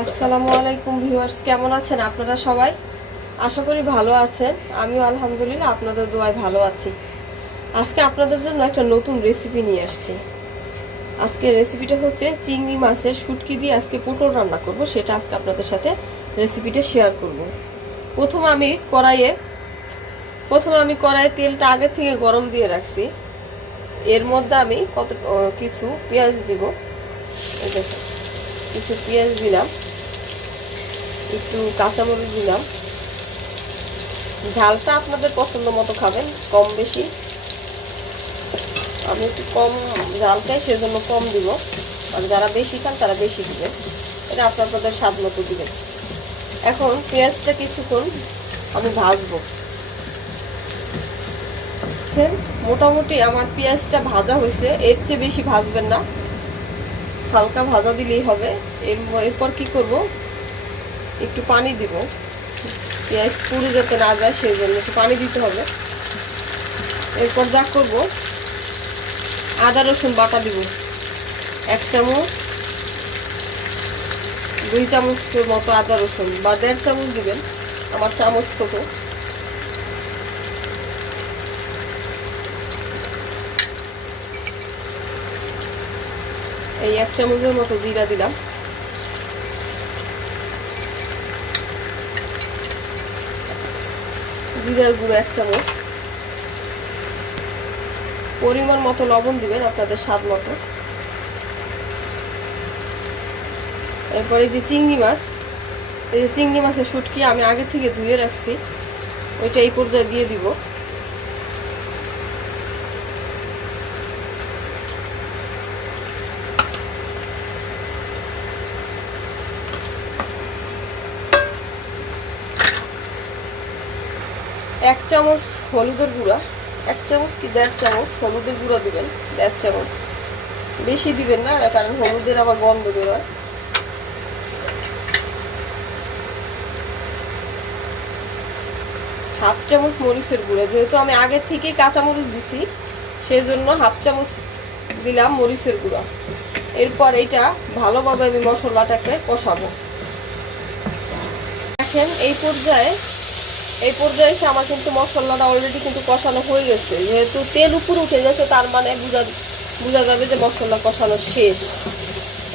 আসসালামু আলাইকুম ভিউয়ার্স, কেমন আছেন আপনারা সবাই? আশা করি ভালো আছেন। আমিও আলহামদুলিল্লাহ আপনাদের দোয়ায় ভালো আছি। আজকে আপনাদের জন্য একটা নতুন রেসিপি নিয়ে আসছি। আজকে রেসিপিটা হচ্ছে চিংড়ি মাছের শুটকি দিয়ে আজকে পটল রান্না করব, সেটা আজকে আপনাদের সাথে রেসিপিটা শেয়ার করব। প্রথমে আমি কড়াইয়ে, প্রথমে আমি কড়াইয়ে তেলটা আগে থেকে গরম দিয়ে রাখছি। এর মধ্যে আমি কত কিছু পেঁয়াজ দিব। দেখুন। কিছু পেঁয়াজ দিলাম, একটু কাঁচামরিচ দিলাম। ঝালটা আপনাদের পছন্দ মতো খাবেন, কম বেশি। আমি একটু কম ঝাল খাই সেজন্য কম দিব, আর যারা বেশি খান তারা বেশি দিবেন। এটা আপনার আপনাদের স্বাদ মতো দিবেন। এখন পেঁয়াজটা কিছুক্ষণ আমি ভাজবো। মোটামুটি আমার পেঁয়াজটা ভাজা হয়েছে, এর চেয়ে বেশি ভাজবেন না। হালকা ভাজা দিলেই হবে। এর এরপর কি করব? একটু পানি দিব। পেঁয়াজ পুড়ে যাতে না যায় সেই জন্য একটু পানি দিতে হবে। এরপর যা করব, আদা রসুন বাটা দিব। এক চামচ, দুই চামচের মতো আদা রসুন বা দেড় চামচ দিবেন। আমার চামচ ছোটো। এই এক চামচের মতো জিরা দিলাম। জিরার গুঁড়ো এক চামচ। পরিমাণ মতো লবণ দিবেন আপনাদের স্বাদ মতো। এরপরে যে চিংড়ি মাছ, এই যে চিংড়ি মাছের শুটকি আমি আগে থেকে ধুয়ে রাখছি। ওইটা এই পর্যায়ে দিয়ে দিব। এক চামচ হলুদের গুঁড়া, এক চামচ কি দেড় চামচ হলুদের গুঁড়া দেবেন, দেড় চামচ। বেশি দিবেন না, কারণ হলুদের আবার গন্ধ বেরোয় হাফ চামচ মরিচের গুঁড়া, যেহেতু আমি আগে থেকেই কাঁচা মরিচ দিছি সেই জন্য হাফ চামচ দিলাম মরিচের গুঁড়া। এরপর এইটা ভালোভাবে আমি মশলাটাকে কষাবো। দেখেন, এই পর্যায়ে এই পর্যায়ে এসে আমার কিন্তু মশলাটা অলরেডি কিন্তু কষানো হয়ে গেছে। যেহেতু তেল উপরে উঠে গেছে, তার মানে বোঝা বোঝা যাবে যে মশলা কষানো শেষ।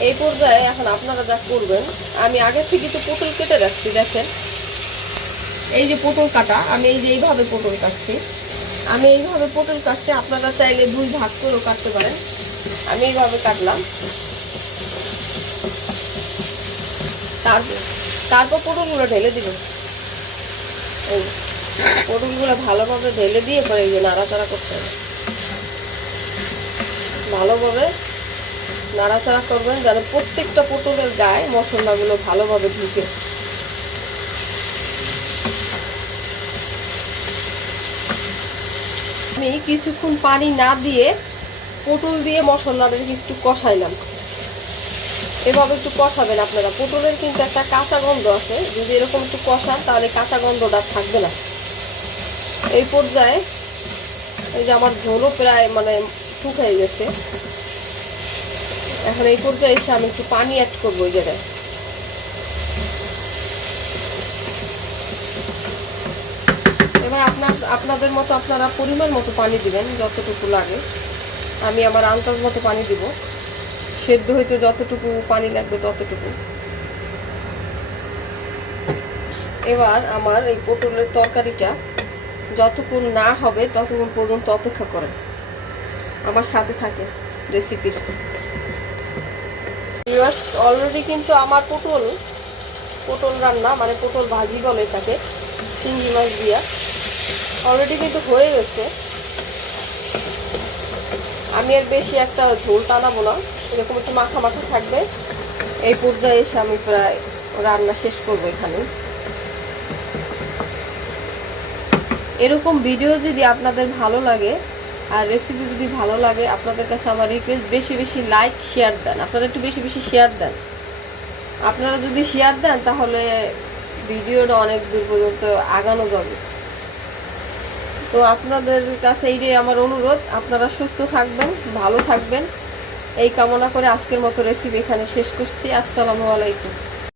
এই পর্যায়ে এখন আপনারা যা করবেন, আমি আগে থেকে তো পটল কেটে রাখছি, দেখেন। এই যে পটল কাটা, আমি এই যে এইভাবে পটল কাটছি। আমি এইভাবে পটল কাটছি, আপনারা চাইলে দুই ভাগ করেও কাটতে পারেন। আমি এইভাবে কাটলাম। তারপর তারপর পটলগুলো ঢেলে দিবেন এই পটলগুলো ভালোভাবে ঢেলে দিয়ে পরে এই যে নাড়াচাড়া করতে হবে। ভালোভাবে নাড়াচাড়া করবেন যেন প্রত্যেকটা পটলের গায়ে মশলাগুলো ভালোভাবে ঢুকে। আমি কিছুক্ষণ পানি না দিয়ে পটল দিয়ে মশলাটা একটু কষাইলাম। এভাবে একটু কষাবেন আপনারা। পটলের কিন্তু একটা কাঁচা গন্ধ আছে। যদি এরকম একটু কষান, তাহলে কাঁচা গন্ধটা থাকবে না। এই পর্যায়ে এই যে আমার ঝোলও প্রায় মানে শুকাই গেছে। এখন এই পর্যায়ে এসে আমি একটু পানি অ্যাড করব ওই জায়গায়। এবার আপনার, আপনাদের মতো আপনারা পরিমাণ মতো পানি দিবেন, যতটুকু লাগে। আমি আমার আন্দাজ মতো পানি দিব। সেদ্ধ হইতে যতটুকু পানি লাগবে ততটুকু। এবার আমার এই পটলের তরকারিটা যতক্ষণ না হবে ততক্ষণ পর্যন্ত অপেক্ষা করেন। আমার সাথে থাকে রেসিপির অলরেডি কিন্তু আমার পটল পটল রান্না মানে পটল ভাজি বলে এটাকে, চিংড়ি মাছ দিয়া। অলরেডি কিন্তু হয়ে গেছে। আমি আর বেশি একটা ঝোল টানাবো না। এরকম একটু মাখা মাখা থাকবে। এই পর্যায়ে এসে আমি প্রায় রান্না শেষ করব এখানে। এরকম ভিডিও যদি আপনাদের ভালো লাগে, আর রেসিপি যদি ভালো লাগে, আপনাদের কাছে আমার রিকোয়েস্ট বেশি বেশি লাইক শেয়ার দেন। আপনারা একটু বেশি বেশি শেয়ার দেন। আপনারা যদি শেয়ার দেন, তাহলে ভিডিওটা অনেক দূর পর্যন্ত আগানো যাবে। তো আপনাদের কাছে এইটাই আমার অনুরোধ। আপনারা সুস্থ থাকবেন, ভালো থাকবেন। এই কামনা করে আজকের মতো রেসিপি এখানে শেষ করছি। আসসালামু আলাইকুম।